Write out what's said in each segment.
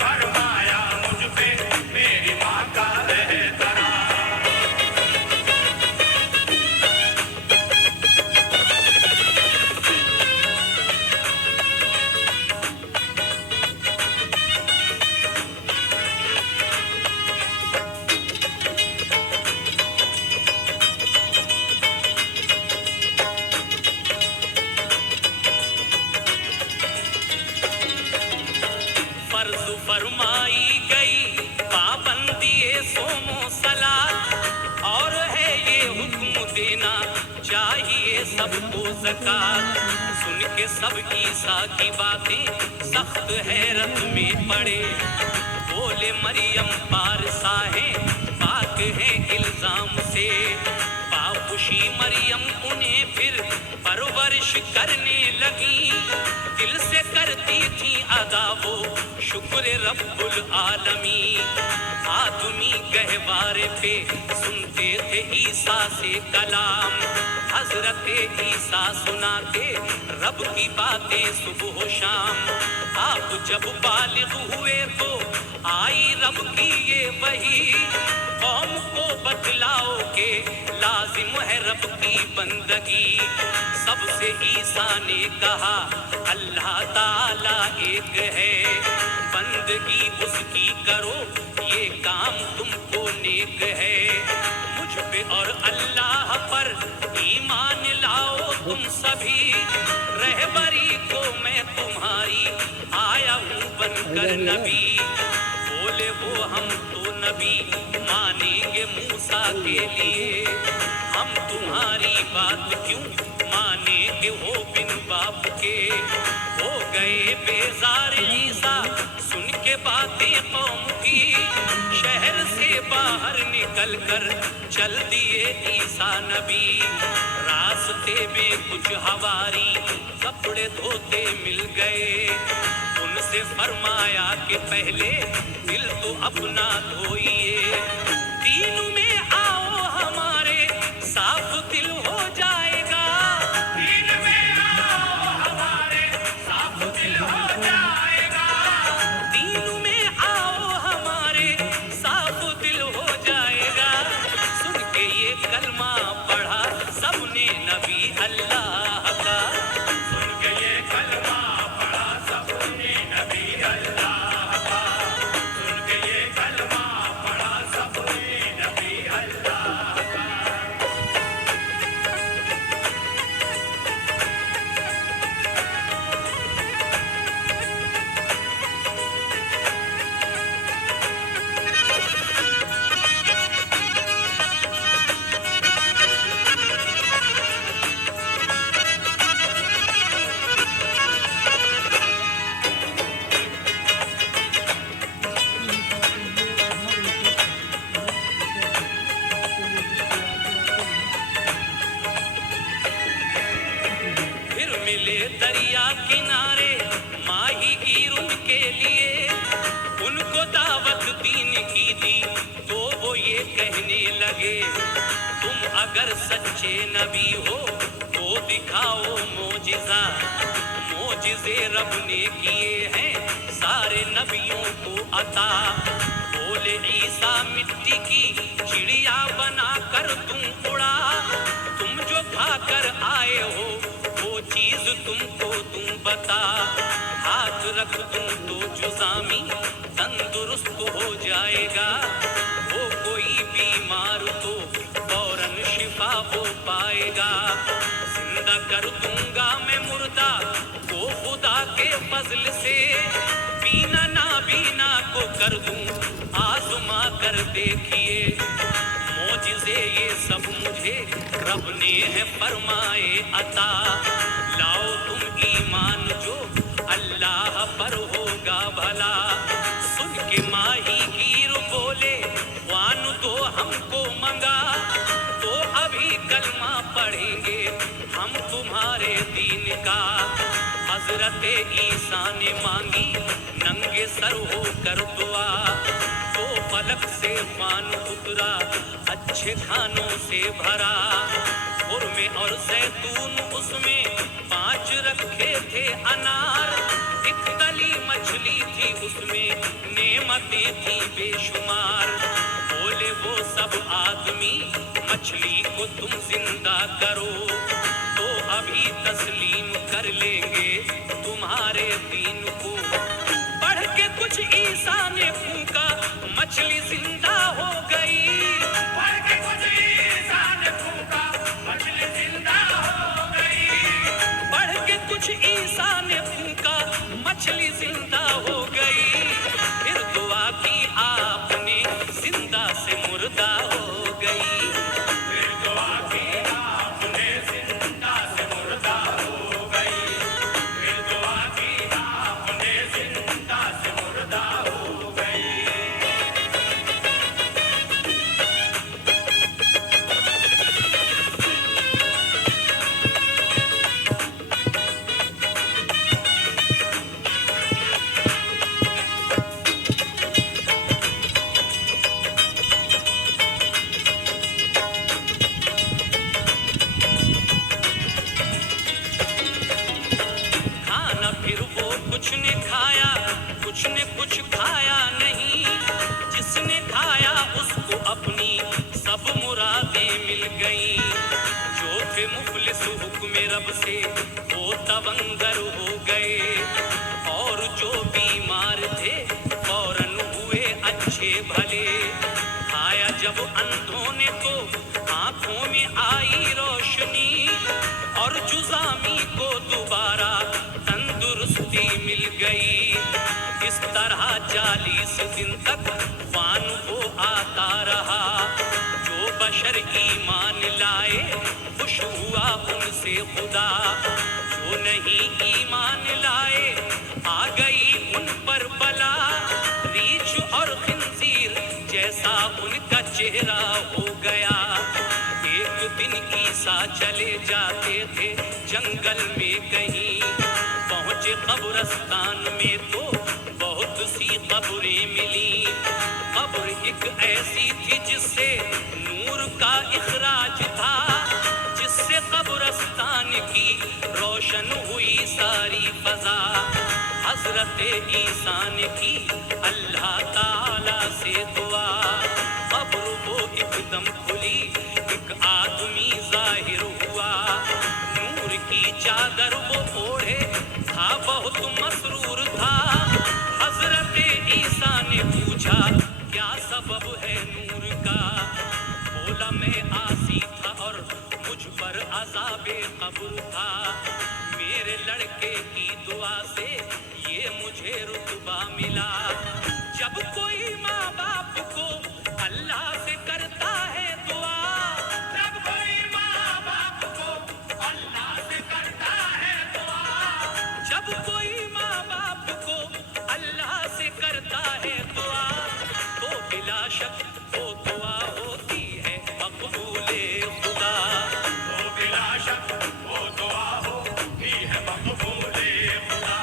فرمایا مجھ پہ میری ماں کا رہترا۔ فرض فرمائی گئی پابندی صوم و صلاۃ، اور ہے یہ حکم دینا چاہیے سب کو زکوٰۃ۔ سن کے سب عیسیٰ کی باتیں سخت حیرت میں پڑے، بولے مریم پارسا ہے پاک ہے الزام سے۔ پاپوشی مریم انہیں پھر پرورش کرنے لگی، دل سے کرتی تھی ادا وہ شکر رب العالمین۔ آدمی گہوارے پہ سنتے تھے عیسیٰ سے کلام، حضرت عیسیٰ سناتے رب کی باتیں صبح و شام۔ آپ جب بالغ ہوئے تو آئی رب کی یہ وحی، قوم کو بتلاؤ کہ لازم ہے رب کی بندگی۔ سب سے عیسیٰ نے کہا اللہ تعالیٰ ایک ہے، بندگی اس کی کرو یہ کام تم کو نیک ہے۔ مجھ پہ اور اللہ پر ایمان لاؤ تم سبھی، رہبری کو میں تمہاری آیا ہوں بن کر نبی۔ بولے وہ ہم تو نبی مانیں گے موسیٰ کے لیے، ہم تمہاری بات کیوں مانیں گے وہ بن باپ کے۔ ہو گئے بیزار عیسیٰ سن کے باتیں قوم کی، شہر سے باہر نکل کر چل دیے عیسیٰ نبی۔ راستے میں کچھ ہواری کپڑے دھوتے مل گئے، ان سے فرمایا کہ پہلے دل تو اپنا دھوئیے، دین میں آؤ ہمارے صاف دل ہو جائے گا، دین میں آؤ ہمارے صاف دل ہو جائے گا، دین میں آؤ ہمارے صاف دل ہو جائے گا۔ سن کے یہ کلمہ پڑھا سب نے نبی اللہ کا، سن کے یہ کلمہ پڑھا سب نے نبی اللہ کا، سن کے یہ کلمہ پڑھا سب نے نبی اللہ کا۔ پھر ملے دریا کنارے ماہی گیر ان کے لیے، ان کو دعوت دین کی دی تو وہ یہ کہنے لگے تم اگر سچے نبی ہو تو دکھاؤ معجزہ۔ معجزے رب نے کیے ہیں سارے نبیوں کو عطا۔ بولے عیسیٰ مٹی کی چڑیا بنا کر تم اڑا، تم جو کھا کر آئے ہو وہ چیز تم کو تم بتا۔ ہاتھ رکھ دوں تو جزامی تندرست ہو جائے گا، وہ کوئی بیمار تو فوراً شفا ہو پائے گا۔ زندہ کر دوں گا میں مردہ کو خدا کے فضل سے، بینا نابینا کو کر دوں آزما کر دیکھیے۔ معجزے یہ سب مجھے رب نے ہے فرمائے عطا، لاؤ تم ایمان جو اللہ پر ہوگا بھلا۔ سن کے ماہی گیر بولے خوان دو ہم کو منگا، تو ابھی کلمہ پڑھیں گے ہم تمہارے دین کا۔ حضرت عیسیٰ نے مانگی ننگے سر ہو کر دعا، تو فلک سے خوان اترا اچھے کھانوں سے بھرا، خرمے اور زیتون اس میں 5 رکھے تھے انار، ایک تلی مچھلی تھی اس میں نعمتیں تھیں بے شمار۔ بولے وہ سب آدمی مچھلی کو تم زندہ کرو تو ابھی تسلیم کر لیں گے تمہارے دین کو۔ پڑھ کے کچھ عیسیٰ نے پھونکا مچھلی زندہ ہو گئی، پڑھ کے کچھ عیسیٰ نے پھونکا مچھلی زندہ ہو گئی، پڑھ کے کچھ عیسیٰ نے پھونکا مچھلی زندہ ہو گئی، پھر دعا کی آپ نے زندہ سے مردہ ہو گئی، پھر دعا کی آپ نے زندہ سے مردہ ہو گئی، پھر دعا کی آپ نے زندہ سے مردہ ہو گئی۔ کھانا پھر وہ کچھ نے کھایا، کچھ نے کچھ کھایا نہیں، جس نے کھایا اس کو اپنی سب مرادیں مل گئیں، جو تھے مفلس حکم رب سے وہ تونگر ہو گئے، اور جو بیمار تھے فوراً ہوئے اچھے بھلے، کھایا جب اندھوں نے تو آنکھوں میں آئی روشنی، اور جزامی کو دوبارہ تندرستی مل گئی، اس طرح 40 دن تک خوان وہ آتا رہا، جو بشر ایمان لائے خوش ہوا ان سے خدا، جو نہیں ایمان لائے آ گئی ان پر بلا، ریچھ اور خنزیر جیسا ان کا چہرہ ہو گیا۔ ایک دن عیسیٰ چلے جاتے تھے جنگل میں کہیں، پہنچے قبرستان میں تو بہت سی قبریں ملی، قبر ایک ایسی تھی جس سے نور کا اخراج تھا، جس سے قبرستان کی روشن ہوئی ساری فضا، حضرت عیسیٰ نے کی اللہ تعالی سے دعا، قبر وہ ایک دم کھلی، ایک آدمی ظاہر ہوا، نور کی چادر وہ اوڑھے تھا بہت مسرور تھا، حضرت عیسیٰ نے پوچھا کیا سبب ہے نور کا، بولا میں عاصی تھا اور مجھ پر عذاب قبر تھا، میرے لڑکے کی دعا سے یہ مجھے رتبہ ملا، جب کوئی ماں باپ کو اللہ سے کرتا ہے دعا، جب کوئی ماں باپ کو اللہ سے کرتا ہے دعا، جب کوئی ماں باپ کو اللہ سے کرتا ہے دعا، تو بلا شک وہ دعا ہوتی ہے مقبول خدا، تو بلا شک وہ دعا ہوتی ہے مقبول خدا،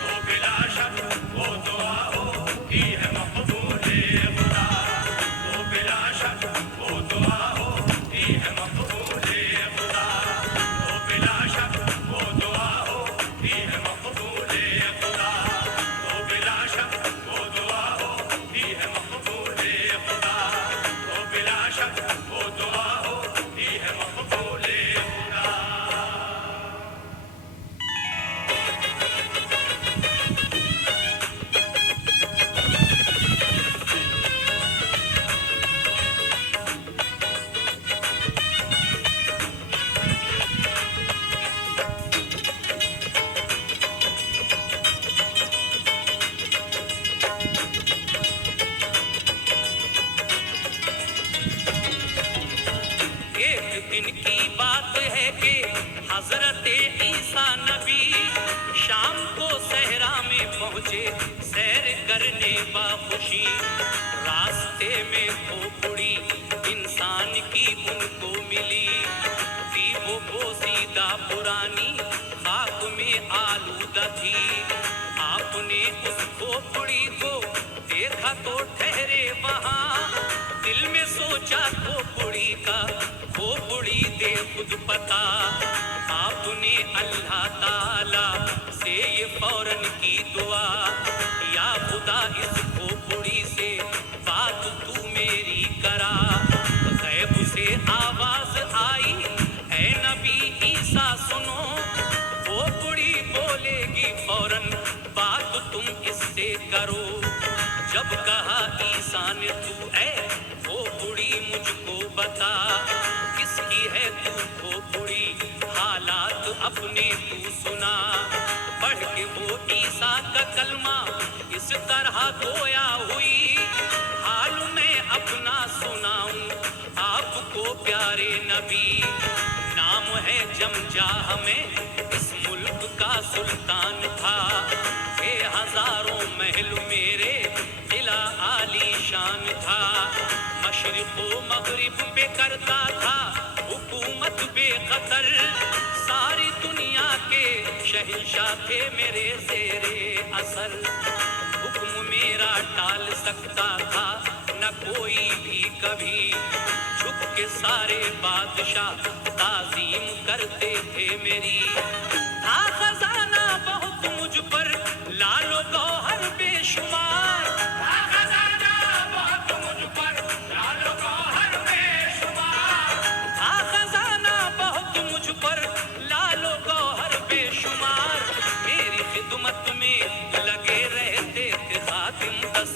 تو بلا شک وہ دعا ہوتی ہے مقبول خدا، تو بلا شک وہ دعا ہوتی ہے مقبول خدا، تو بلا شک وہ دعا ہوتی ہے مقبول خدا، تو بلا شک وہ دعا ہوتی ہے مقبول خدا، تو بلا شک وہ دعا ہوتی ہے مقبول خدا۔ ایک دن کی بات ہے کہ حضرت عیسیٰ نبی شام کو صحرا میں پہنچے سیر کرنے باخوشی، راستے میں کھوپڑی انسان کی ان کو ملی، تھی وہ بوسیدہ پرانی خاک میں آلودہ تھی، آپ نے اس کھوپڑی کو دیکھا تو ٹھہرے وہاں، دل میں سوچا کھوپڑی کا کھوپڑی دیکھ خود پتا، آپ نے اللہ تعالی سے یہ فوراً کی دعا، یا خدا اس کھوپڑی سے بات تو میری کرا۔ غیب سے آواز آئی، اے نبی عیسیٰ سنو، کھوپڑی بولے گی فوراً بات تم اس سے کرو۔ جب کہا عیسیٰ نے تو اے کھوپڑی مجھ کو بتا، کس کی ہے تو کھوپڑی، حالات اپنے تو سنا۔ پڑھ کے وہ عیسیٰ کا کلمہ اس طرح گویا ہوئی، حال میں اپنا سناؤں آپ کو پیارے نبی۔ نام ہے جمجاہ میں اس ملک کا سلطان تھا، کہ ہزاروں محل میرے قلعہ عالی شان تھا۔ مشرق و مغرب پہ کرتا تھا حکومت بے خطر، ساری دنیا کے شہنشاہ تھے میرے زیر اثر۔ حکم میرا ٹال سکتا تھا نہ کوئی بھی کبھی، جھک کے سارے بادشاہ تعظیم کرتے تھے میری۔ تھا خزانہ